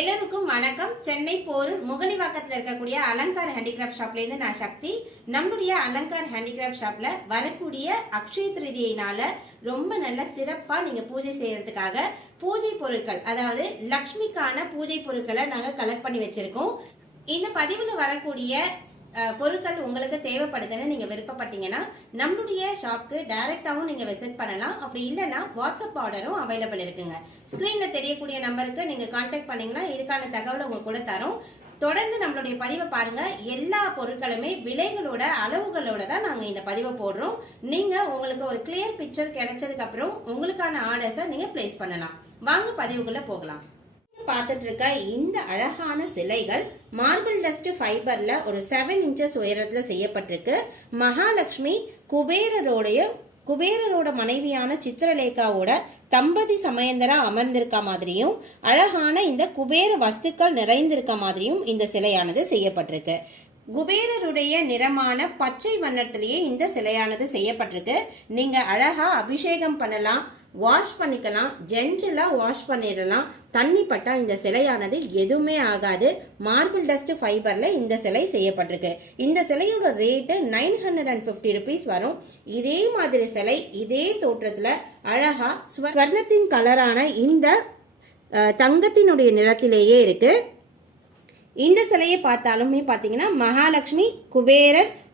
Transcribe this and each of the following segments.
எல்லாருக்கும் வணக்கம். சென்னை போரூர் முகலிவாக்கத்தில் இருக்கக்கூடிய அலங்கார் ஹேண்டிகிராஃப்ட் ஷாப்ல இருந்து நான் சக்தி. நம்மளுடைய அலங்கார் ஹேண்டிகிராஃப்ட் ஷாப்ல வரக்கூடிய அக்ஷய திருதியினால ரொம்ப நல்ல சிறப்பா நீங்க பூஜை செய்யறதுக்காக பூஜை பொருட்கள், அதாவது லக்ஷ்மிக்கான பூஜை பொருட்களை நாங்க கலெக்ட் பண்ணி வச்சிருக்கோம். இந்த பதிவுல வரக்கூடிய பொருட்கள் உங்களுக்கு தேவைப்படுதுன்னு நீங்க விருப்பப்பட்டீங்கன்னா நம்மளுடைய ஷாப்க்கு டைரக்டாவும் நீங்க விசிட் பண்ணலாம். அப்படி இல்லைன்னா வாட்ஸ்அப் ஆர்டரும் அவைலபிள் இருக்குங்க. ஸ்கிரீன்ல தெரியக்கூடிய நம்பருக்கு நீங்க கான்டாக்ட் பண்ணீங்கன்னா இதுக்கான தகவலை உங்க கூட தரும். தொடர்ந்து நம்மளுடைய பதிவை பாருங்க. எல்லா பொருட்களுமே விலைகளோட அளவுகளோட தான் நாங்க இந்த பதிவை போடுறோம். நீங்க உங்களுக்கு ஒரு கிளியர் பிக்சர் கிடைச்சதுக்கு அப்புறம் உங்களுக்கான ஆர்டர்ஸை நீங்க பிளேஸ் பண்ணலாம். வாங்க பதிவுக்குள்ள போகலாம். பார்த்துட்டு இருக்க இந்த அழகான சிலைகள் மார்பிள் டஸ்ட் ஃபைபர்ல ஒரு 7 இன்ச்சஸ் உயரத்துல செய்யப்பட்டிருக்கு. மகாலட்சுமி குபேரரோட மனைவியான சித்திரலேகாவோட தம்பதி சமயந்தரா அமர்ந்திருக்க மாதிரியும் அழகான இந்த குபேர வஸ்துக்கள் நிறைந்திருக்க மாதிரியும் இந்த சிலையானது செய்யப்பட்டிருக்கு. குபேரருடைய நிறமான பச்சை வண்ணத்திலேயே இந்த சிலையானது செய்யப்பட்டிருக்கு. நீங்க அழகா அபிஷேகம் பண்ணலாம், வாஷ் பண்ணிக்கலாம், ஜென்டிலா வாஷ் பண்ணிடலாம். தண்ணி பட்டா இந்த சிலையானது எதுவுமே ஆகாது. மார்பிள் டஸ்ட் ஃபைபர்ல இந்த சிலை செய்யப்பட்டிருக்கு. இந்த சிலையோட ரேட்டு 950 rupees வரும். இதே மாதிரி சிலை இதே தோற்றத்துல அழகா ஸ்வர்ணத்தின் கலரான இந்த தங்கத்தினுடைய நிறத்திலேயே இருக்கு. இந்த சிலையை பார்த்தாலுமே பார்த்தீங்கன்னா மகாலட்சுமி,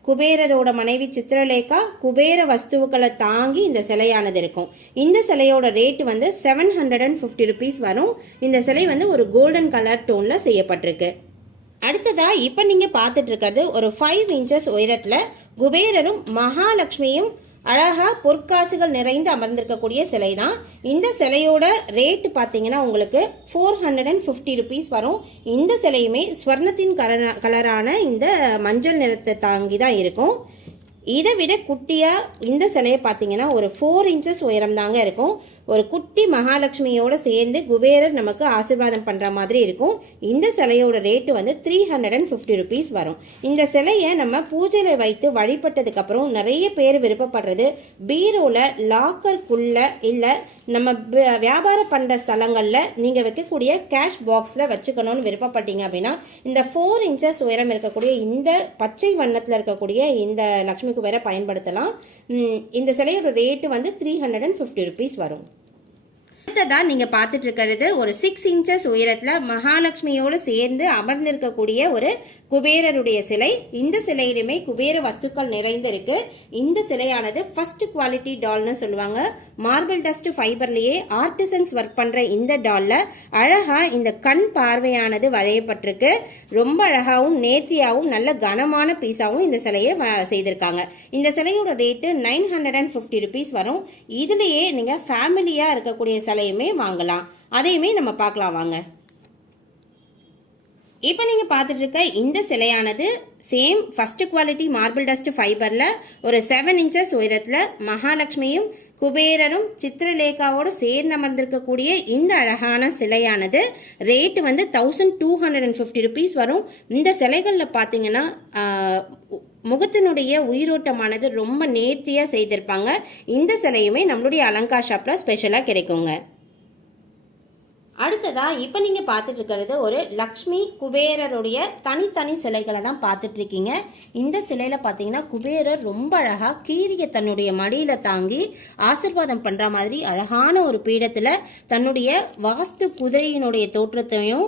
குபேரரோட மனைவி சித்திரலேகா குபேர வஸ்துக்களை தாங்கி இந்த சிலையானது இருக்கும். இந்த சிலையோட ரேட் 750 rupees வரும். இந்த சிலை ஒரு கோல்டன் கலர் டோன்ல செய்யப்பட்டிருக்கு. அடுத்ததா இப்ப நீங்க பார்த்துட்டு இருக்கிறது ஒரு 5 inches உயரத்துல குபேரரும் மகாலட்சுமியும் அழகா பொற்காசுகள் நிறைந்து அமர்ந்திருக்கக்கூடிய சிலை தான். இந்த சிலையோட ரேட் பார்த்தீங்கன்னா உங்களுக்கு 450 rupees வரும். இந்த சிலையுமே ஸ்வர்ணத்தின் கலரான இந்த மஞ்சள் நிறத்தை தாங்கி தான் இருக்கும். இதை விட குட்டியா இந்த சிலையை பார்த்தீங்கன்னா ஒரு 4 inches உயரம் தாங்க இருக்கும். ஒரு குட்டி மகாலட்சுமியோட சேர்ந்து குபேரர் நமக்கு ஆசீர்வாதம் பண்ற மாதிரி இருக்கும். இந்த சிலையோட ரேட்டு 350 rupees வரும். இந்த சிலையை நம்ம பூஜையில வைத்து வழிபட்டதுக்கு அப்புறம் நிறைய பேர் விருப்பப்படுறது பீரோல லாக்கருக்குள்ள இல்ல நம்ம வியாபாரம் பண்ற ஸ்தலங்கள்ல நீங்க வைக்கக்கூடிய கேஷ் பாக்ஸ்ல வச்சுக்கணும்னு விருப்பப்பட்டீங்க அப்படின்னா இந்த 4 inches உயரம் இருக்கக்கூடிய இந்த பச்சை வண்ணத்துல இருக்கக்கூடிய இந்த லட்சுமி குபேரை பயன்படுத்தலாம். இந்த சிலையோட ரேட்டு 350 rupees வரும். அடுத்ததான் நீங்க பார்த்துட்டு இருக்கிறது ஒரு 6 inches உயரத்துல மகாலட்சுமியோடு சேர்ந்து அமர்ந்திருக்கக்கூடிய ஒரு குபேரருடைய சிலை. இந்த சிலையிலுமே குபேர வஸ்துக்கள் நிறைந்திருக்கு. இந்த சிலையானது ஃபர்ஸ்ட் குவாலிட்டி டால்னு சொல்லுவாங்க. மார்பிள் டஸ்ட் ஃபைபர்லயே ஆர்டிசன்ஸ் ஒர்க் பண்ற இந்த டால்ல அழகா இந்த கண் பார்வையானது வரையப்பட்டிருக்கு. ரொம்ப அழகாவும் நேர்த்தியாவும் நல்ல கனமான பீஸாவும் இந்த சிலையை செய்திருக்காங்க. இந்த சிலையோட ரேட்டு 950 rupees வரும். இதுலயே நீங்க ஃபேமிலியா இருக்கக்கூடிய சிலையுமே வாங்கலாம். அதையுமே நம்ம பார்க்கலாம் வாங்க. இப்போ நீங்க பார்த்துட்டு இருக்க இந்த சிலையானது same first quality marble dust ஃபைபர்ல ஒரு 7 inches உயரத்துல மகாலட்சுமியும் குபேரரும் சித்திரலேகாவோடு சேர்ந்து அமர்ந்திருக்கக்கூடிய இந்த அழகான சிலையானது ரேட்டு 1250 rupees வரும். இந்த சிலைகளில் பார்த்தீங்கன்னா முகத்தினுடைய உயிரோட்டமானது ரொம்ப நேர்த்தியா செய்திருப்பாங்க. இந்த சிலையுமே நம்மளுடைய அலங்கார் ஷாப்ல ஸ்பெஷலா கிடைக்குங்க. அடுத்ததா இப்ப நீங்க பார்த்துட்டு இருக்கிறது ஒரு லக்ஷ்மி குபேரருடைய தனித்தனி சிலைகளை தான் பார்த்துட்டு இருக்கீங்க. இந்த சிலையில பாத்தீங்கன்னா குபேரர் ரொம்ப அழகா கீரிய தன்னுடைய மடியில தாங்கி ஆசீர்வாதம் பண்ற மாதிரி அழகான ஒரு பீடத்துல தன்னுடைய வாஸ்து குதிரையினுடைய தோற்றத்தையும்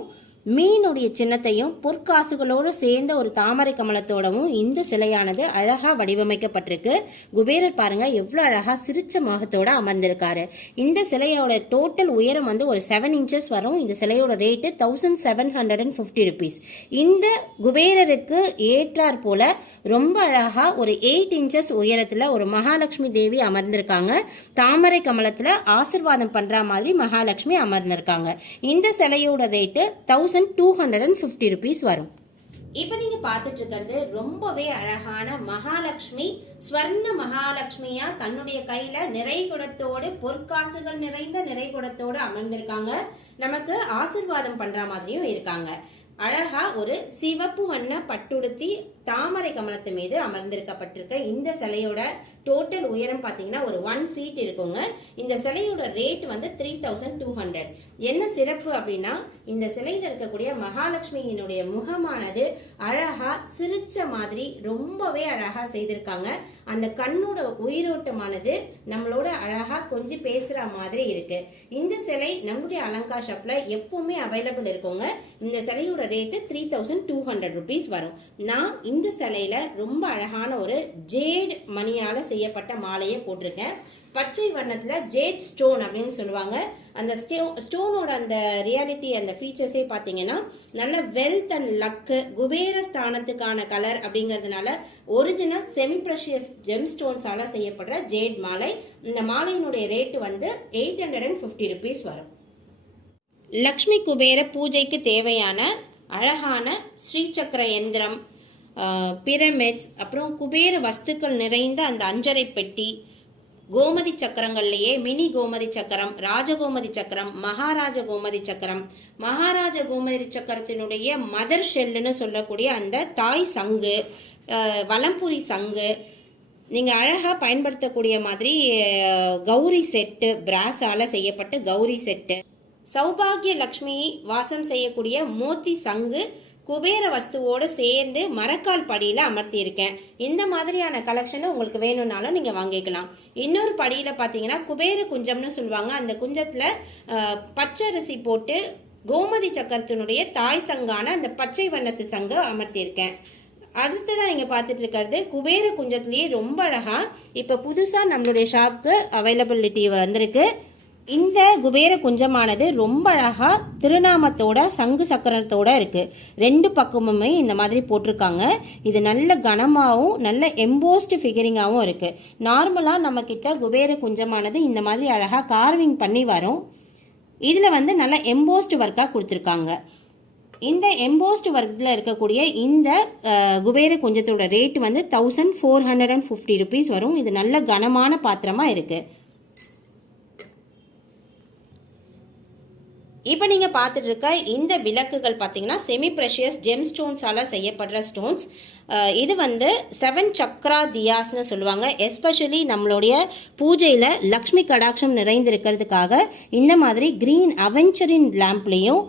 மீனுடைய சின்னத்தையும் பொற்காசுகளோடு சேர்ந்த ஒரு தாமரை கமலத்தோடவும் இந்த சிலையானது அழகா வடிவமைக்கப்பட்டிருக்கு. குபேரர் பாருங்க எவ்வளவு அழகா சிரிச்ச முகத்தோட அமர்ந்திருக்காரு. இந்த சிலையோட டோட்டல் உயரம் ஒரு 7 inches வரும். இந்த சிலையோட ரேட்டு 1750 rupees. இந்த குபேரருக்கு ஏற்றார் போல ரொம்ப அழகா ஒரு 8 inches உயரத்துல ஒரு மகாலட்சுமி தேவி அமர்ந்திருக்காங்க. தாமரை கமலத்துல ஆசீர்வாதம் பண்ற மாதிரி மகாலட்சுமி அமர்ந்திருக்காங்க. இந்த சிலையோட ரேட்டு 1250 rupees வரும். இப்ப நீங்க பார்த்துட்டு இருக்கிறது ரொம்பவே அழகான மகாலட்சுமி, ஸ்வர்ண மகாலட்சுமியா தன்னுடைய கையில நிறைகுடத்தோடு பொற்காசுகள் நிறைந்த நிறைகுடத்தோடு அமர்ந்திருக்காங்க. நமக்கு ஆசீர்வாதம் பண்ற மாதிரியும் இருக்காங்க. அழகா ஒரு சிவப்பு வண்ண பட்டுடுத்தி தாமரை கமலத்து மீது அமர்ந்திருக்கப்பட்டிருக்க இந்த சிலையோட டோட்டல் உயரம் பார்த்தீங்கன்னா ஒரு 1 feet இருக்குங்க. இந்த சிலையோட ரேட் வந்து 3200. என்ன சிறப்பு அப்படின்னா இந்த சிலையில் இருக்கக்கூடிய மகாலட்சுமியினுடைய முகமானது அழகா சிரிச்ச மாதிரி ரொம்பவே அழகா செய்திருக்காங்க. அந்த கண்ணோட உயிரோட்டமானது நம்மளோட அழகா கொஞ்சம் பேசுற மாதிரி இருக்கு. இந்த சிலை நம்முடைய அலங்கார் ஷாப்ல எப்பவுமே அவைலபிள் இருக்குங்க. இந்த சிலையோட ரேட்டு 3200 rupees வரும். நான் இந்த சிலையில ரொம்ப அழகான ஒரு ஜேட் மணியால செய்யப்பட்ட மாலையை போட்டிருக்கேன். பச்சை வண்ணத்துல ஜேட் ஸ்டோன் அப்படின்னு சொல்லுவாங்க. அந்த ஸ்டோனோட அந்த ரியாலிட்டி அந்த ஃபீச்சர்ஸே பார்த்தீங்கன்னா நல்ல வெல்த் அண்ட் லக்கு குபேர ஸ்தானத்துக்கான கலர் அப்படிங்கிறதுனால ஒரிஜினல் செமி ப்ரெஷியஸ் ஜெம் ஸ்டோன்ஸால செய்யப்படுற ஜேட் மாலை. இந்த மாலையினுடைய ரேட்டு வந்து 850 rupees வரும். லக்ஷ்மி குபேர பூஜைக்கு தேவையான அழகான ஸ்ரீசக்கர யந்திரம், பிரமிட்ஸ், அப்புறம் குபேர வஸ்துக்கள் நிறைந்த அந்த அஞ்சரை பெட்டி, கோமதி சக்கரங்கள்லேயே மினி கோமதி சக்கரம், ராஜகோமதி சக்கரம், மகாராஜ கோமதி சக்கரம், மகாராஜ கோமதி சக்கரத்தினுடைய மதர் ஷெல்லுன்னு சொல்லக்கூடிய அந்த தாய் சங்கு, வலம்புரி சங்கு, நீங்கள் அழகாக பயன்படுத்தக்கூடிய மாதிரி கௌரி செட்டு, பிராஸால் செய்யப்பட்ட கௌரி செட்டு, சௌபாகிய லக்ஷ்மி வாசம் செய்யக்கூடிய மோத்தி சங்கு குபேர வஸ்துவோடு சேர்ந்து மரக்கால் படியில் அமர்த்தியிருக்கேன். இந்த மாதிரியான கலெக்ஷனை உங்களுக்கு வேணும்னாலும் நீங்கள் வாங்கிக்கலாம். இன்னொரு படியில் பார்த்தீங்கன்னா குபேர குஞ்சம்னு சொல்லுவாங்க. அந்த குஞ்சத்தில் பச்சரிசி போட்டு கோமதி சக்கரத்தினுடைய தாய் சங்கான அந்த பச்சை வண்ணத்து சங்கு அமர்த்தியிருக்கேன். அடுத்ததான் நீங்கள் பார்த்துட்டு இருக்கிறது குபேர குஞ்சத்துலேயே ரொம்ப அழகாக இப்போ புதுசாக நம்மளுடைய ஷாப்புக்கு அவைலபிலிட்டி வந்திருக்கு. இந்த குபேர குஞ்சமானது ரொம்ப அழகாக திருநாமத்தோட சங்கு சக்கரத்தோட இருக்குது. 2 பக்கமுமே இந்த மாதிரி போட்டிருக்காங்க. இது நல்ல கனமாகவும் நல்ல எம்போஸ்டு ஃபிகரிங்காகவும் இருக்குது. நார்மலாக நம்மக்கிட்ட குபேர குஞ்சமானது இந்த மாதிரி அழகாக கார்விங் பண்ணி வரும். இதில் வந்து நல்ல எம்போஸ்டு ஒர்க்காக கொடுத்துருக்காங்க. இந்த எம்போஸ்டு ஒர்க்கில் இருக்கக்கூடிய இந்த குபேர குஞ்சத்தோட ரேட் வந்து 1450 rupees வரும். இது நல்ல கனமான பாத்திரமாக இருக்குது. இப்போ நீங்கள் பார்த்துட்டு இருக்க இந்த விளக்குகள் பார்த்தீங்கன்னா செமி ப்ரெஷியஸ் ஜெம் ஸ்டோன்ஸால் செய்யப்படுற ஸ்டோன்ஸ். இது வந்து 7 சக்ரா தியாஸ்னு சொல்லுவாங்க. எஸ்பெஷலி நம்மளுடைய பூஜையில் லக்ஷ்மி கடாட்சம் நிறைந்திருக்கிறதுக்காக இந்த மாதிரி க்ரீன் அவெஞ்சரின் லேம்ப்லேயும்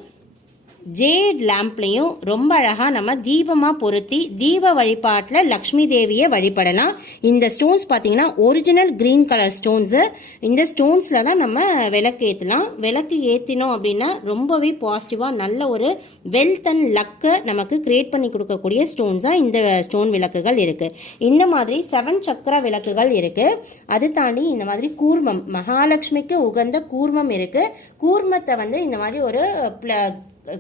ஜேட் லேம்ப்லேயும் ரொம்ப அழகாக நம்ம தீபமாக பொருத்தி தீப வழிபாட்டில் லக்ஷ்மி தேவியை வழிபடலாம். இந்த ஸ்டோன்ஸ் பார்த்தீங்கன்னா ஒரிஜினல் க்ரீன் கலர் ஸ்டோன்ஸு. இந்த ஸ்டோன்ஸில் தான் நம்ம விளக்கு ஏற்றலாம். விளக்கு ஏற்றினோம் அப்படின்னா ரொம்பவே பாசிட்டிவாக நல்ல ஒரு வெல்த் அண்ட் லக்கை நமக்கு க்ரியேட் பண்ணி கொடுக்கக்கூடிய ஸ்டோன்ஸாக இந்த ஸ்டோன் விளக்குகள் இருக்குது. இந்த மாதிரி 7 சக்கர விளக்குகள் இருக்குது. அது தாண்டி இந்த மாதிரி கூர்மம், மகாலட்சுமிக்கு உகந்த கூர்மம் இருக்குது. கூர்மத்தை வந்து இந்த மாதிரி ஒரு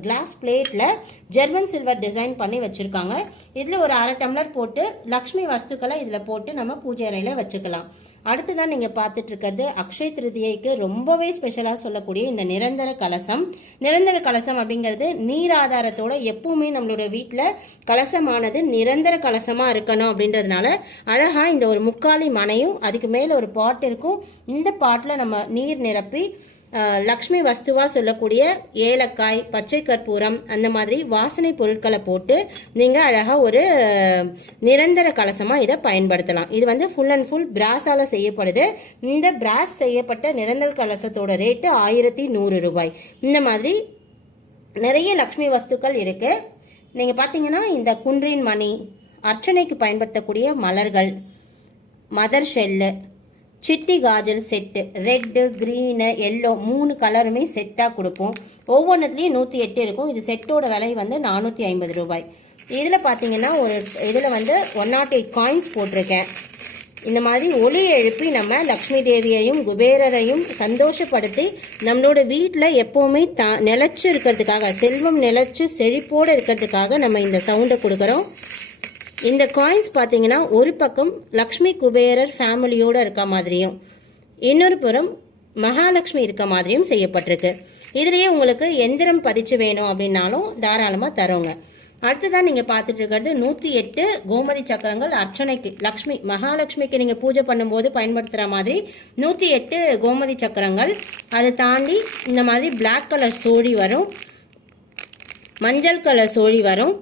கிளாஸ் பிளேட்டில் ஜெர்மன் சில்வர் டிசைன் பண்ணி வச்சுருக்காங்க. இதில் ஒரு 1/2 டம்ளர் போட்டு லக்ஷ்மி வஸ்துக்களை இதில் போட்டு நம்ம பூஜை அறையில் வச்சுக்கலாம். அடுத்துதான் நீங்கள் பார்த்துட்டு இருக்கிறது அக்ஷய திருதியைக்கு ரொம்பவே ஸ்பெஷலாக சொல்லக்கூடிய இந்த நிரந்தர கலசம். நிரந்தர கலசம் அப்படிங்கிறது நீர் ஆதாரத்தோட எப்பவுமே நம்மளோட வீட்டில் கலசமானது நிரந்தர கலசமாக இருக்கணும் அப்படின்றதுனால அழகாக இந்த ஒரு முக்காலி மனையும் அதுக்கு மேலே ஒரு பாட் இருக்கும். இந்த பாட்டில் நம்ம நீர் நிரப்பி லக்ஷ்மி வஸ்துவாக சொல்லக்கூடிய ஏலக்காய், பச்சை கற்பூரம் அந்த மாதிரி வாசனை பொருட்களை போட்டு நீங்கள் அழகாக ஒரு நிரந்தர கலசமாக இதை பயன்படுத்தலாம். இது வந்து ஃபுல் அண்ட் ஃபுல் பிராஸால் செய்யப்படுது. இந்த பிராஸ் செய்யப்பட்ட நிரந்தர கலசத்தோட ரேட்டு 1100 ரூபாய். இந்த மாதிரி நிறைய லக்ஷ்மி வஸ்துக்கள் இருக்குது. நீங்கள் பார்த்தீங்கன்னா இந்த குன்றின் மணி, அர்ச்சனைக்கு பயன்படுத்தக்கூடிய மலர்கள், mother shell, city Kajal set, red, green, yellow 3 கலருமே செட்டாக கொடுப்போம். ஒவ்வொன்றுத்துலேயும் 108 இருக்கும். இது செட்டோட விலை வந்து 450 ரூபாய். இதில் பார்த்தீங்கன்னா இதில் வந்து 108 காயின்ஸ் போட்டிருக்கேன். இந்த மாதிரி ஒளி எழுப்பி நம்ம லக்ஷ்மி தேவியையும் குபேரரையும் சந்தோஷப்படுத்தி நம்மளோட வீட்டில் எப்போவுமே நிலச்சி இருக்கிறதுக்காக, செல்வம் நிலச்சி செழிப்போடு இருக்கிறதுக்காக நம்ம இந்த சவுண்டை கொடுக்குறோம். இந்த காயின்ஸ் பார்த்தீங்கன்னா ஒரு பக்கம் லக்ஷ்மி குபேரர் ஃபேமிலியோடு இருக்க மாதிரியும் இன்னொரு புறம் மகாலட்சுமி இருக்க மாதிரியும் செய்யப்பட்டிருக்கு. இதுலேயே உங்களுக்கு எந்திரம் பதிச்சு வேணும் அப்படின்னாலும் தாராளமாக தரோங்க. அடுத்ததான் நீங்கள் பார்த்துட்டு இருக்கிறது 108 கோமதி சக்கரங்கள் அர்ச்சனைக்கு லக்ஷ்மி மகாலட்சுமிக்கு நீங்கள் பூஜை பண்ணும்போது பயன்படுத்துகிற மாதிரி 108 கோமதி சக்கரங்கள். அதை தாண்டி இந்த மாதிரி பிளாக் கலர் சோடி வரும். மஞ்சள் கலர் சோழி வரும்.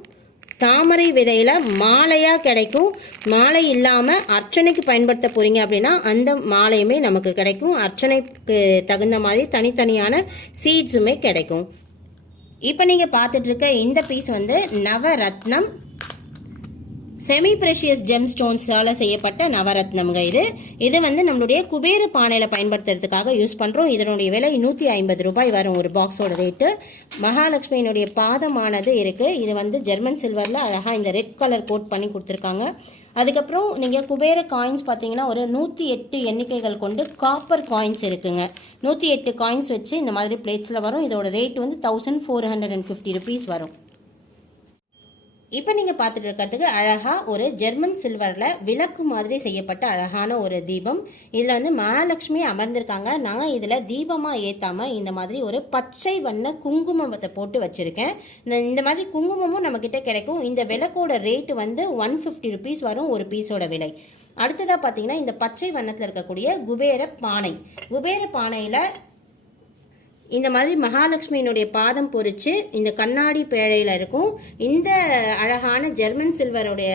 தாமரை விதையில் மாலையாக கிடைக்கும். மாலை இல்லாமல் அர்ச்சனைக்கு பயன்படுத்த போகிறீங்க அப்படின்னா அந்த மாலையுமே நமக்கு கிடைக்கும். அர்ச்சனைக்கு தகுந்த மாதிரி தனித்தனியான சீட்ஸுமே கிடைக்கும். இப்போ நீங்கள் பார்த்துட்ருக்க இந்த பீஸ் வந்து நவரத்னம் செமி ப்ரெஷியஸ் ஜெம் ஸ்டோன்ஸால் செய்யப்பட்ட நவரத்னம்ங்க. இது வந்து நம்மளுடைய குபேர பானையில் பயன்படுத்துறதுக்காக யூஸ் பண்ணுறோம். இதனுடைய விலை 150 ரூபாய் வரும் ஒரு பாக்ஸோட ரேட்டு. மகாலட்சுமியினுடைய பாதமானது இருக்குது. இது வந்து ஜெர்மன் சில்வரில் அழகாக இந்த ரெட் கலர் கோட் பண்ணி கொடுத்துருக்காங்க. அதுக்கப்புறம் நீங்கள் குபேர காயின்ஸ் பார்த்தீங்கன்னா ஒரு 108 எண்ணிக்கைகள் கொண்டு காப்பர் காயின்ஸ் இருக்குங்க. 108 காயின்ஸ் வச்சு இந்த மாதிரி பிளேட்ஸில் வரும். இதோட ரேட் வந்து 1450 ருபீஸ் வரும். இப்போ நீங்கள் பார்த்துட்டு இருக்கிறதுக்கு அழகாக ஒரு ஜெர்மன் சில்வரில் விளக்கு மாதிரி செய்யப்பட்ட அழகான ஒரு தீபம். இதில் வந்து மகாலட்சுமி அமர்ந்திருக்காங்க. நான் இதில் தீபமாக ஏற்றாமல் இந்த மாதிரி ஒரு பச்சை வண்ண குங்குமத்தை போட்டு வச்சுருக்கேன். இந்த மாதிரி குங்குமமும் நம்மக்கிட்ட கிடைக்கும். இந்த விளக்கோட ரேட்டு வந்து 150 ருபீஸ் வரும் ஒரு பீஸோட விலை. அடுத்ததாக பார்த்தீங்கன்னா இந்த பச்சை வண்ணத்தில் இருக்கக்கூடிய குபேர பானை. குபேர பானையில் இந்த மாதிரி மகாலட்சுமியினுடைய பாதம் பொறிச்சு இந்த கண்ணாடி பேழையில் இருக்கும். இந்த அழகான ஜெர்மன் சில்வருடைய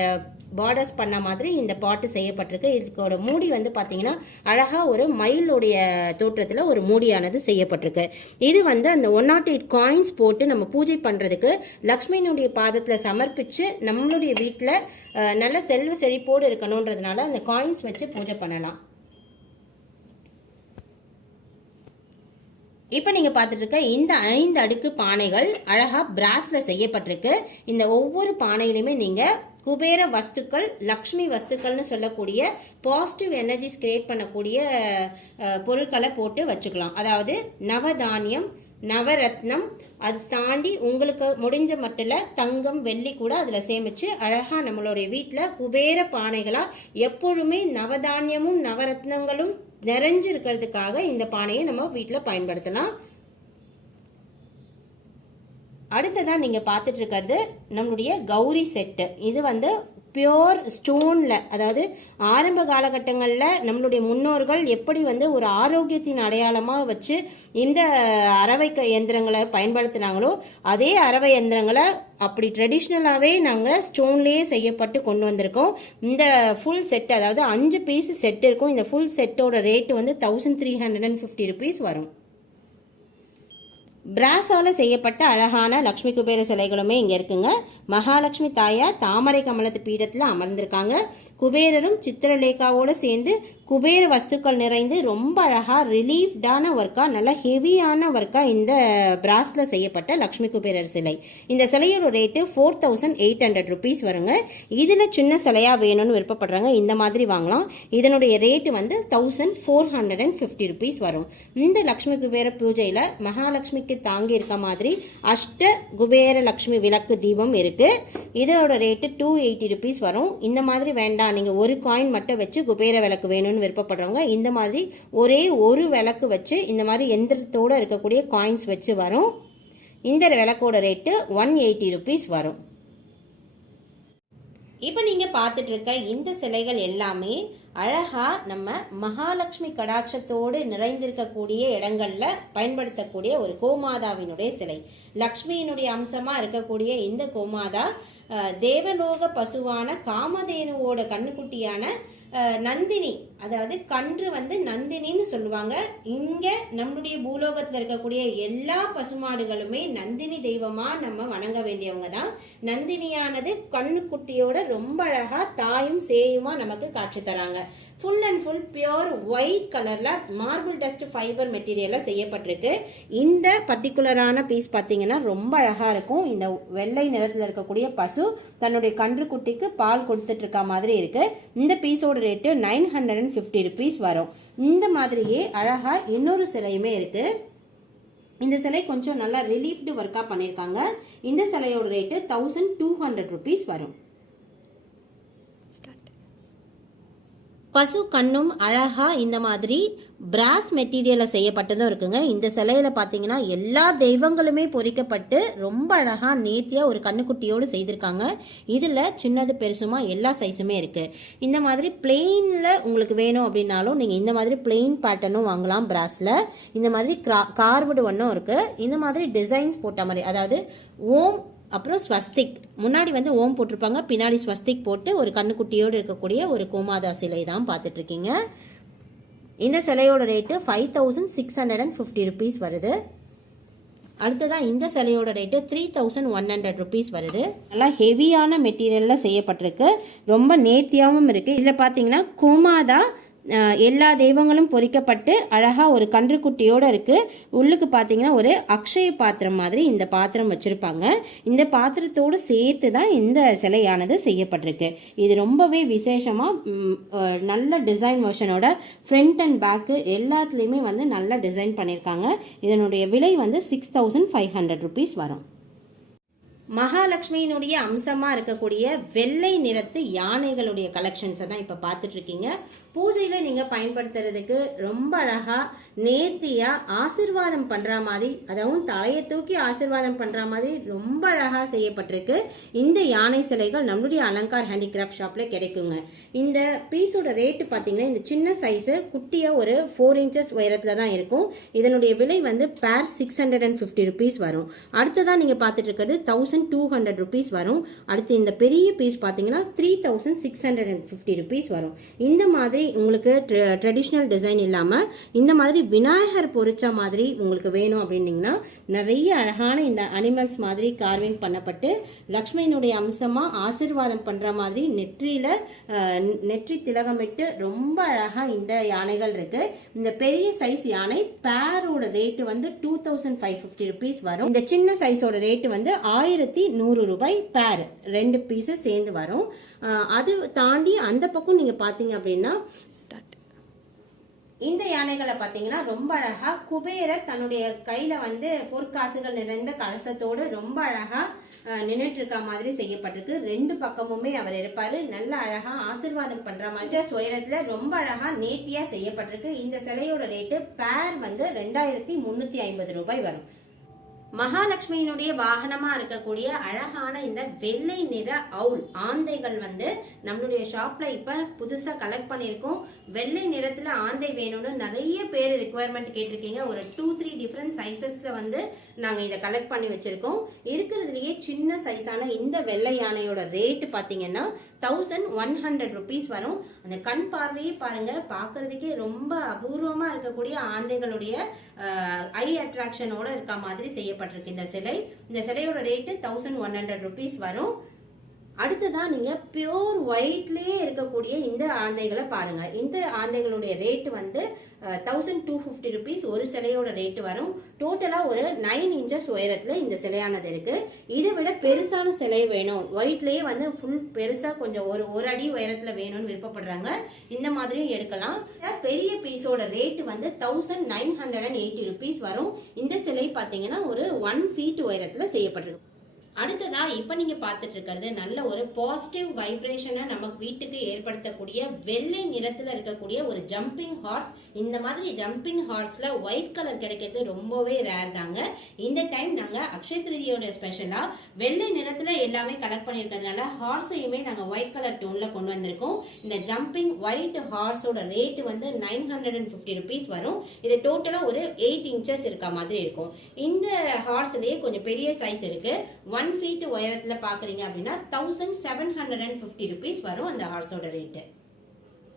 பார்டர்ஸ் பண்ண மாதிரி இந்த பாட்டு செய்யப்பட்டிருக்கு. இதுக்கோட மூடி வந்து பார்த்தீங்கன்னா அழகாக ஒரு மயிலுடைய தோற்றத்தில் ஒரு மூடியானது செய்யப்பட்டிருக்கு. இது வந்து அந்த 108 காயின்ஸ் போட்டு நம்ம பூஜை பண்ணுறதுக்கு லக்ஷ்மியினுடைய பாதத்தில் சமர்ப்பித்து நம்மளுடைய வீட்டில் நல்ல செல்வ செழிப்போடு இருக்கணுன்றதுனால அந்த காயின்ஸ் வச்சு பூஜை பண்ணலாம். இப்போ நீங்கள் பார்த்துட்டு இருக்க இந்த 5 அடுக்கு பானைகள் அழகாக பிராஸில் செய்யப்பட்டிருக்கு. இந்த ஒவ்வொரு பானையிலுமே நீங்கள் குபேர வஸ்துக்கள், லக்ஷ்மி வஸ்துக்கள்னு சொல்லக்கூடிய பாசிட்டிவ் எனர்ஜிஸ் கிரியேட் பண்ணக்கூடிய பொருட்களை போட்டு வச்சுக்கலாம். அதாவது நவதானியம், நவரத்னம், அது தாண்டி உங்களுக்கு முடிஞ்ச மட்டில் தங்கம், வெள்ளி கூட அதில் சேமித்து அழகாக நம்மளுடைய வீட்டில் குபேர பானைகளாக எப்பொழுதுமே நவதானியமும் நவரத்னங்களும் நிறைஞ்சு இருக்கிறதுக்காக இந்த பானையை நம்ம வீட்டில் பயன்படுத்தலாம். அடுத்ததான் நீங்கள் பார்த்துட்டு இருக்கிறது நம்மளுடைய கௌரி செட்டு. இது வந்து பியோர் ஸ்டோனில், அதாவது ஆரம்ப காலகட்டங்களில் நம்மளுடைய முன்னோர்கள் எப்படி வந்து ஒரு ஆரோக்கியத்தின் அடையாளமாக வச்சு இந்த அரவை இயந்திரங்களை பயன்படுத்தினாங்களோ அதே அரவை இயந்திரங்களை அப்படி ட்ரெடிஷ்னலாகவே நாங்கள் ஸ்டோன்லேயே செய்யப்பட்டு கொண்டு வந்திருக்கோம். இந்த ஃபுல் செட், அதாவது 5 பீஸ் செட் இருக்கும். இந்த ஃபுல் செட்டோட ரேட்டு வந்து 1350 ருபீஸ் வரும். பிராஸால் செய்யப்பட்ட அழகான லக்ஷ்மி குபேர சிலைகளுமே இங்கே இருக்குங்க. மகாலட்சுமி தாயார் தாமரை கமலத்து பீடத்தில் அமர்ந்திருக்காங்க. குபேரரும் சித்திரலேகாவோடு சேர்ந்து குபேர வஸ்துக்கள் நிறைந்து ரொம்ப அழகாக ரிலீஃப்டான ஒர்க்காக, நல்லா ஹெவியான ஒர்க்காக இந்த பிராஸில் செய்யப்பட்ட லக்ஷ்மி குபேரர் சிலை. இந்த சிலையோட ரேட்டு 4800 ருபீஸ் வருங்க. இதில் சின்ன சிலையாக வேணும்னு விருப்பப்படுறாங்க, இந்த மாதிரி வாங்கலாம். இதனுடைய ரேட்டு வந்து 1450 ருபீஸ் வரும். இந்த லக்ஷ்மி குபேர பூஜையில் மகாலட்சுமிக்கு தாங்கி இருக்க மாதிரி அஷ்ட குபேர லக்ஷ்மி விளக்கு தீபம் இருக்கு. இதோட ரேட்டு 280 ருபீஸ் வரும். இந்த மாதிரி வேண்டாம், நீங்க ஒரு காயின் மட்டும் வச்சு குபேர விளக்கு வேணும்னு விருப்பப்படுறவங்க இந்த மாதிரி ஒரே ஒரு விளக்கு வச்சு இந்த மாதிரி எந்திரத்தோட இருக்கக்கூடிய காயின்ஸ் வச்சு வரும். இந்த விளக்கோட ரேட்டு 180 ருபீஸ் வரும். இப்போ நீங்கள் பார்த்துட்டு இருக்க இந்த சிலைகள் எல்லாமே அழகாக நம்ம மகாலட்சுமி கடாட்சத்தோடு நிறைந்திருக்கக்கூடிய இடங்களில் பயன்படுத்தக்கூடிய ஒரு கோமாதாவினுடைய சிலை. லக்ஷ்மியினுடைய அம்சமாக இருக்கக்கூடிய இந்த கோமாதா தேவலோக பசுவான காமதேனுவோட கண்ணுக்குட்டியான நந்தினி, அதாவது கன்று வந்து நந்தினின்னு சொல்லுவாங்க. இங்கே நம்மளுடைய பூலோகத்தில் இருக்கக்கூடிய எல்லா பசுமாடுகளுமே நந்தினி தெய்வமாக நம்ம வணங்க வேண்டியவங்க தான். நந்தினியானது கண்ணுக்குட்டியோட ரொம்ப அழகாக தாயும் சேயுமா நமக்கு காட்சி தராங்க. Full and full pure white கலரில் மார்பிள் டஸ்ட் ஃபைபர் மெட்டீரியலில் செய்யப்பட்டிருக்கு. இந்த பர்டிகுலரான பீஸ் பார்த்தீங்கன்னா ரொம்ப அழகாக இருக்கும். இந்த வெள்ளை நிறத்தில் இருக்கக்கூடிய பசு தன்னுடைய கன்றுக்குட்டிக்கு பால் கொடுத்துட்டு இருக்க மாதிரி இருக்குது. இந்த பீஸோட ரேட்டு 950 ருபீஸ் வரும். இந்த மாதிரியே அழகாக இன்னொரு சிலையுமே இருக்குது. இந்த சிலை கொஞ்சம் நல்லா ரிலீஃப்டு ஒர்க்காக பண்ணியிருக்காங்க. இந்த சிலையோட ரேட்டு 1200 ருபீஸ் வரும். பசு கண்ணும் அழகாக இந்த மாதிரி பிராஸ் மெட்டீரியலில் செய்யப்பட்டதும் இருக்குங்க. இந்த சிலையில் பார்த்தீங்கன்னா எல்லா தெய்வங்களுமே பொறிக்கப்பட்டு ரொம்ப அழகாக நேர்த்தியாக ஒரு கண்ணுக்குட்டியோடு செய்திருக்காங்க. இதில் சின்னது பெருசுமா எல்லா சைஸுமே இருக்குது. இந்த மாதிரி பிளெயினில் உங்களுக்கு வேணும் அப்படின்னாலும் நீங்கள் இந்த மாதிரி பிளெயின் பேட்டர்னும் வாங்கலாம். பிராஸில் இந்த மாதிரி கார்வடு ஒன்றும் இருக்குது. இந்த மாதிரி டிசைன்ஸ் போட்ட மாதிரி, அதாவது ஓம் அப்புறம் ஸ்வஸ்திக், முன்னாடி வந்து ஓம் போட்டிருப்பாங்க, பின்னாடி ஸ்வஸ்திக் போட்டு ஒரு கண்ணுக்குட்டியோடு இருக்கக்கூடிய ஒரு கோமாதா சிலை தான் பார்த்துட்ருக்கீங்க. இந்த சிலையோட ரேட்டு 5650 ருபீஸ் வருது. அடுத்ததான் இந்த சிலையோட ரேட்டு 3100 ருபீஸ் வருது. நல்லா ஹெவியான மெட்டீரியலில் செய்யப்பட்டிருக்கு, ரொம்ப நேர்த்தியாகவும் இருக்குது. இதில் பார்த்தீங்கன்னா கோமாதா எல்லா தெய்வங்களும் பொறிக்கப்பட்டு அழகாக ஒரு கன்றுக்குட்டியோடு இருக்குது. உள்ளுக்கு பார்த்தீங்கன்னா ஒரு அக்ஷய பாத்திரம் மாதிரி இந்த பாத்திரம் வச்சுருப்பாங்க. இந்த பாத்திரத்தோடு சேர்த்து தான் இந்த சிலையானது செய்யப்பட்டிருக்கு. இது ரொம்பவே விசேஷமாக நல்ல டிசைன் வெர்ஷனோட ஃப்ரண்ட் அண்ட் பேக்கு எல்லாத்துலேயுமே வந்து நல்ல டிசைன் பண்ணியிருக்காங்க. இதனுடைய விலை வந்து 6500 ருபீஸ் வரும். மகாலட்சுமியினுடைய அம்சமாக இருக்கக்கூடிய வெள்ளை நிறத்து யானைகளுடைய கலெக்ஷன்ஸை தான் இப்போ பார்த்துட்ருக்கீங்க. பூஜையில் நீங்கள் பயன்படுத்துறதுக்கு ரொம்ப அழகாக நேர்த்தியாக ஆசிர்வாதம் பண்ணுற மாதிரி, அதாவது தலையை தூக்கி ஆசிர்வாதம் பண்ணுற மாதிரி ரொம்ப அழகாக செய்யப்பட்டிருக்கு. இந்த யானை சிலைகள் நம்மளுடைய அலங்கார் ஹேண்டிகிராஃப்ட் ஷாப்பில் கிடைக்குங்க. இந்த பீஸோட ரேட்டு பார்த்தீங்கன்னா இந்த சின்ன சைஸு குட்டியாக ஒரு 4 இன்ச்சஸ் உயரத்தில் தான் இருக்கும். இதனுடைய விலை வந்து பேர் 650 ருபீஸ் வரும். அடுத்ததான் நீங்கள் பார்த்துட்டு இருக்கிறது 1200 ருபீஸ் வரும். அடுத்து இந்த பெரிய பீஸ் பார்த்தீங்கன்னா 3650 ருபீஸ் வரும். இந்த மாதிரி உங்களுக்கு ட்ரெடிஷ்னல் டிசைன் இல்லாமல் இந்த மாதிரி விநாயகர் பொறிச்ச மாதிரி உங்களுக்கு வேணும் அப்படின்னீங்கன்னா நிறைய அழகான இந்த அனிமல்ஸ் மாதிரி கார்விங் பண்ணப்பட்டு லக்ஷ்மியினுடைய அம்சமாக ஆசீர்வாதம் பண்ணுற மாதிரி நெற்றி திலகமிட்டு ரொம்ப அழகாக இந்த யானைகள் இருக்குது. இந்த பெரிய சைஸ் யானை பேரோட ரேட்டு வந்து 2550 ருபீஸ் வரும். இந்த சின்ன சைஸோட ரேட்டு வந்து 1100 ரூபாய் பேர், 2 பீஸு சேர்ந்து வரும். அது தாண்டி அந்த பக்கம் நீங்கள் பார்த்தீங்க அப்படின்னா இந்த யானைகளை பார்த்தீங்கன்னா ரொம்ப அழகா குபேரர் தன்னுடைய கையில வந்து பொற்காசுகள் நிறைந்த கலசத்தோடு ரொம்ப அழகா நின்றுட்டு இருக்க மாதிரி செய்யப்பட்டிருக்கு. 2 பக்கமுமே அவர் இருப்பாரு, நல்ல அழகா ஆசீர்வாதம் பண்ற மாதிரி உயரத்துல ரொம்ப அழகா நேர்த்தியா செய்யப்பட்டிருக்கு. இந்த சிலையோட ரேட்டு பேர் வந்து 2350 ரூபாய் வரும். மகாலட்சுமியினுடைய வாகனமா இருக்கக்கூடிய அழகான இந்த வெள்ளை நிற அவுல் ஆந்தைகள் வந்து நம்மளுடைய ஷாப்ல இப்ப புதுசா கலெக்ட் பண்ணியிருக்கோம். வெள்ளை நிறத்துல ஆந்தை வேணும்னு நிறைய பேர் ரிக்குவயர்மெண்ட் கேட்டிருக்கீங்க. ஒரு 2-3 டிஃப்ரெண்ட் சைசஸ்ல வந்து நாங்க இதை கலெக்ட் பண்ணி வச்சிருக்கோம். இருக்கிறதுலயே சின்ன சைஸான இந்த வெள்ளை யானையோட ரேட் பாத்தீங்கன்னா 1100 ருபீஸ் வரும். அந்த கண் பார்வையே பாருங்க, பார்க்கறதுக்கே ரொம்ப அபூர்வமா இருக்கக்கூடிய ஆந்தைகளுடைய ஐ அட்ராக்ஷனோட இருக்க மாதிரி செய்யப்பட்டிருக்கு இந்த சிலை. இந்த சிலையோட ரேட்டு 1100 ருபீஸ் வரும். அடுத்ததான் நீங்க பியூர் ஒயிட்லயே இருக்கக்கூடிய இந்த ஆந்தைகளை பாருங்க. இந்த ஆந்தைகளுடைய ரேட்டு வந்து 1250 ருபீஸ் ஒரு சிலையோட ரேட்டு வரும். டோட்டலா ஒரு 9 இன்ச்சஸ் உயரத்துல இந்த சிலையானது இருக்கு. இதை விட பெருசான சிலை வேணும், ஒயிட்லயே வந்து ஃபுல் பெருசா கொஞ்சம் ஒரு அடி உயரத்துல வேணும்னு விருப்பப்படுறாங்க, இந்த மாதிரியும் எடுக்கலாம். பெரிய பீஸோட ரேட்டு வந்து 1980 ருபீஸ் வரும். இந்த சிலை பாத்தீங்கன்னா ஒரு 1 ஃபீட் உயரத்துல செய்யப்பட்டிருக்கு. அடுத்ததா இப்ப நீங்க பார்த்துட்டு இருக்கிறது நல்ல ஒரு பாசிட்டிவ் வைப்ரேஷனை நமக்கு வீட்டுக்கு ஏற்படுத்தக்கூடிய வெள்ளை நிறத்துல இருக்கக்கூடிய ஒரு ஜம்பிங் ஹார்ஸ். இந்த மாதிரி ஜம்பிங் ஹார்ஸ்ல ஒயிட் கலர் கிடைக்கிறது ரொம்பவே ரேர் தாங்க. இந்த டைம் நாங்க அக்ஷய திருதியோட ஸ்பெஷலா வெள்ளை நிறத்துல எல்லாமே கலெக்ட் பண்ணிருக்கிறதுனால ஹார்ஸையுமே நாங்க ஒயிட் கலர் டோன்ல கொண்டு வந்திருக்கோம். இந்த ஜம்பிங் ஒயிட் ஹார்ஸோட ரேட் வந்து 950 ருபீஸ் வரும். இது டோட்டலா ஒரு 8 இன்ச்சஸ் இருக்க மாதிரி இருக்கும். இந்த ஹார்ஸ்லயே கொஞ்சம் பெரிய சைஸ் இருக்கு. 1 ஃபீட் உயரத்துல பாக்குறீங்க அப்படின்னா 1750 ருபீஸ் வரும் அந்த ஹார்ஸோட ரேட்டு.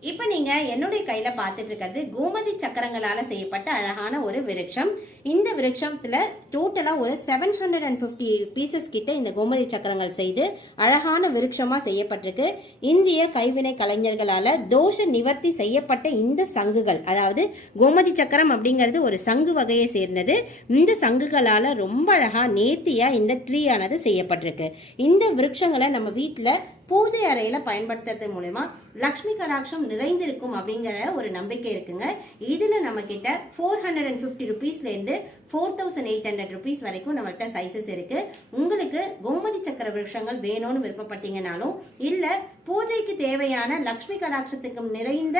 இப்போ நீங்க என்னுடைய கையில பார்த்துட்டு இருக்கிறது கோமதி சக்கரங்களால செய்யப்பட்ட அழகான ஒரு விருட்சம். இந்த விருட்சத்துல டோட்டலா ஒரு 750 பீசஸ் கிட்ட இந்த கோமதி சக்கரங்கள் செய்து அழகான விருட்சமா செய்யப்பட்டிருக்கு. இந்திய கைவினை கலைஞர்களால தோஷ நிவர்த்தி செய்யப்பட்ட இந்த சங்குகள், அதாவது கோமதி சக்கரம் அப்படிங்கிறது ஒரு சங்கு வகையை சேர்ந்தது. இந்த சங்குகளால ரொம்ப அழகா நேர்த்தியா இந்த ட்ரீயானது செய்யப்பட்டிருக்கு. இந்த விருட்சங்களை நம்ம வீட்டுல பூஜை அறையில பயன்படுத்துறது மூலமா லக்ஷ்மி கடாட்சம் நிறைந்திருக்கும் அப்படிங்கிற ஒரு நம்பிக்கை இருக்குங்க. இதுல நம்ம கிட்ட 450 ருபீஸ்ல இருந்து 4800 ருபீஸ் வரைக்கும் நம்மகிட்ட சைசஸ் இருக்கு. உங்களுக்கு கோமதி சக்கர விருட்சங்கள் வேணும்னு விருப்பப்பட்டீங்கனாலும் இல்ல பூஜைக்கு தேவையான லக்ஷ்மி கடாட்சத்துக்கு நிறைந்த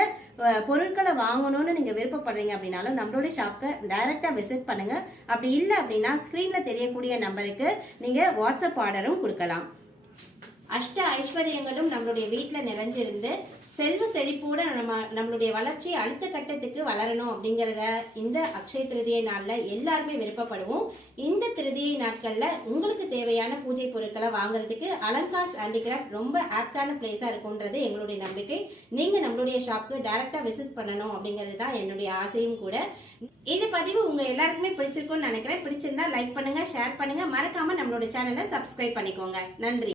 பொருட்களை வாங்கணும்னு நீங்க விருப்பப்படுறீங்க அப்படின்னாலும் நம்மளோட ஷாப்க்கு டைரக்டா விசிட் பண்ணுங்க. அப்படி இல்லை அப்படின்னா ஸ்கிரீன்ல தெரியக்கூடிய நம்பருக்கு நீங்க வாட்ஸ்அப் ஆர்டரும் கொடுக்கலாம். அஷ்ட ஐஸ்வர்யங்களும் நம்மளுடைய வீட்டில் நிறைஞ்சிருந்து செல்வ செழிப்போட நம்மளுடைய வளர்ச்சி அடுத்த கட்டத்துக்கு வளரணும் அப்படிங்கிறத இந்த அக்ஷய திருதியை நாளில் எல்லாருமே விருப்பப்படுவோம். இந்த திருதியை நாட்களில் உங்களுக்கு தேவையான பூஜை பொருட்களை வாங்குறதுக்கு அலங்கார்ஸ் ஹேண்டிகிராஃப்ட் ரொம்ப ஆப்டான பிளேஸாக இருக்குன்றது எங்களுடைய நம்பிக்கை. நீங்கள் நம்மளுடைய ஷாப்புக்கு டைரெக்டாக விசிட் பண்ணணும் அப்படிங்கிறது தான் என்னுடைய ஆசையும் கூட. இந்த பதிவு உங்கள் எல்லாருக்குமே பிடிச்சிருக்கும்னு நினைக்கிறேன். பிடிச்சிருந்தா லைக் பண்ணுங்கள், ஷேர் பண்ணுங்கள், மறக்காமல் நம்மளோட சேனலை சப்ஸ்கிரைப் பண்ணிக்கோங்க. நன்றி.